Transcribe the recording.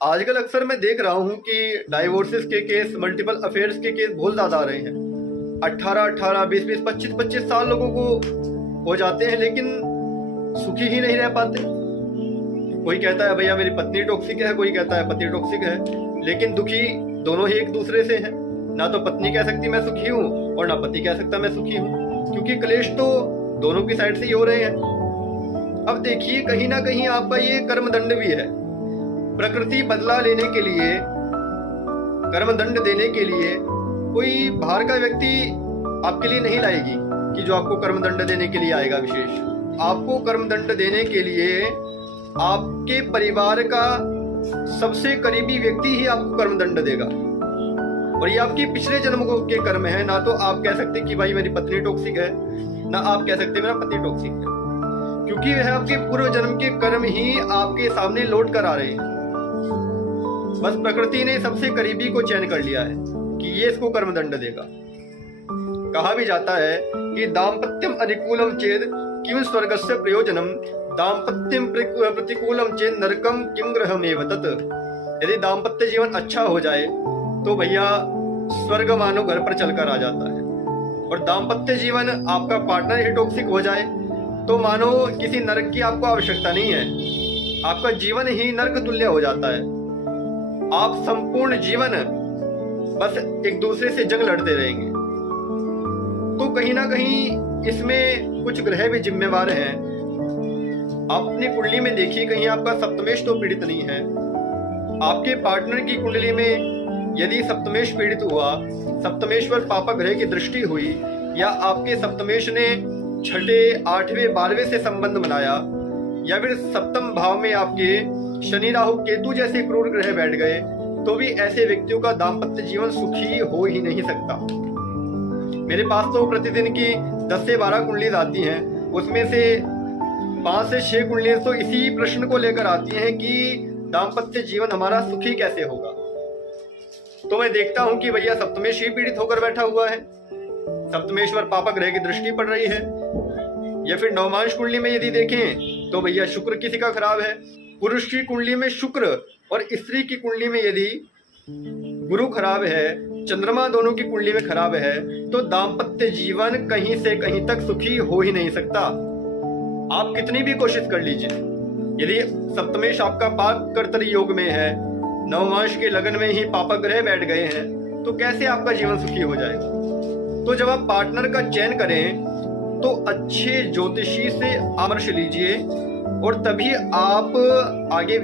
आजकल अक्सर मैं देख रहा हूँ कि डाइवोर्सेस के केस, मल्टीपल अफेयर्स के केस बहुत ज्यादा आ रहे हैं। 18-18, 20-20, 25-25 साल लोगों को हो जाते हैं, लेकिन सुखी ही नहीं रह पाते। कोई कहता है भैया मेरी पत्नी टॉक्सिक है, कोई कहता है पति टॉक्सिक है, लेकिन दुखी दोनों ही एक दूसरे से हैं। ना तो पत्नी कह सकती मैं सुखी हूँ और ना पति कह सकता मैं सुखी हूँ, क्योंकि क्लेश तो दोनों की साइड से ही हो रहे हैं। अब देखिए, कहीं ना कहीं आपका ये कर्मदंड भी है। प्रकृति बदला लेने के लिए, कर्मदंड देने के लिए कोई बाहर का व्यक्ति आपके लिए नहीं लाएगी कि जो आपको कर्मदंड देने के लिए आएगा। विशेष आपको कर्मदंड देने के लिए आपके परिवार का सबसे करीबी व्यक्ति ही आपको कर्मदंड देगा, और ये आपकी पिछले जन्म के कर्म है। ना तो आप कह सकते कि भाई मेरी पत्नी टॉक्सिक है, ना आप कह सकते मेरा पति टॉक्सिक है, क्योंकि वह आपके पूर्व जन्म के कर्म ही आपके सामने लौट कर आ रहे हैं। बस प्रकृति ने सबसे करीबी को चयन कर लिया है कि ये इसको कर्मदंड देगा। कहा भी जाता है कि दाम्पत्यम अनुकूलम चेद किम स्वर्गस्य प्रयोजनम, दाम्पत्यम प्रतिकूलम चेद नरकम किम ग्रहमेव तत्। यदि दाम्पत्य जीवन अच्छा हो जाए तो भैया स्वर्ग मानो घर पर चलकर आ जाता है, और दाम्पत्य जीवन आपका पार्टनर ही टॉक्सिक हो जाए तो मानो किसी नरक की आपको आवश्यकता नहीं है, आपका जीवन ही नरक तुल्य हो जाता है। आप संपूर्ण जीवन बस एक दूसरे से जंग लड़ते रहेंगे। तो कहीं ना कहीं इसमें कुछ ग्रह भी जिम्मेवार हैं। आप अपनी कुंडली में देखिए, कहीं आपका सप्तमेश तो पीड़ित नहीं है। आपके पार्टनर की कुंडली में यदि सप्तमेश पीड़ित हुआ, सप्तमेश्वर पापा ग्रह की दृष्टि हुई, या आपके सप्तमेश ने 6, 8, 12 से संबंध बनाया, या फिर सप्तम भाव में आपके शनि राहु केतु जैसे क्रूर ग्रह बैठ गए, तो भी ऐसे व्यक्तियों का दाम्पत्य जीवन सुखी हो ही नहीं सकता। मेरे पास तो प्रतिदिन की 10 से 12 कुंडली आती हैं, उसमें से 5 से 6 कुंडलियां तो इसी प्रश्न को लेकर आती हैं कि दाम्पत्य जीवन हमारा सुखी कैसे होगा। तो मैं देखता हूं कि भैया सप्तमेश ही पीड़ित होकर बैठा हुआ है, सप्तमेश्वर पापा ग्रह की दृष्टि पड़ रही है। या फिर नवमांश कुंडली में यदि देखें तो भैया शुक्र किसी का खराब है। पुरुष की कुंडली में शुक्र और स्त्री की कुंडली में यदि गुरु खराब है, चंद्रमा दोनों की कुंडली में खराब है, तो दाम्पत्य जीवन कहीं से कहीं तक सुखी हो ही नहीं सकता। आप कितनी भी कोशिश कर लीजिए, यदि सप्तमेश आपका पाप कर्तरी योग में है, नवमांश के लगन में ही पापा ग्रह बैठ गए हैं, तो कैसे आपका जीवन सुखी हो जाएगा। तो जब आप पार्टनर का चयन करें तो अच्छे ज्योतिषी से परामर्श लीजिए, और तभी आप आगे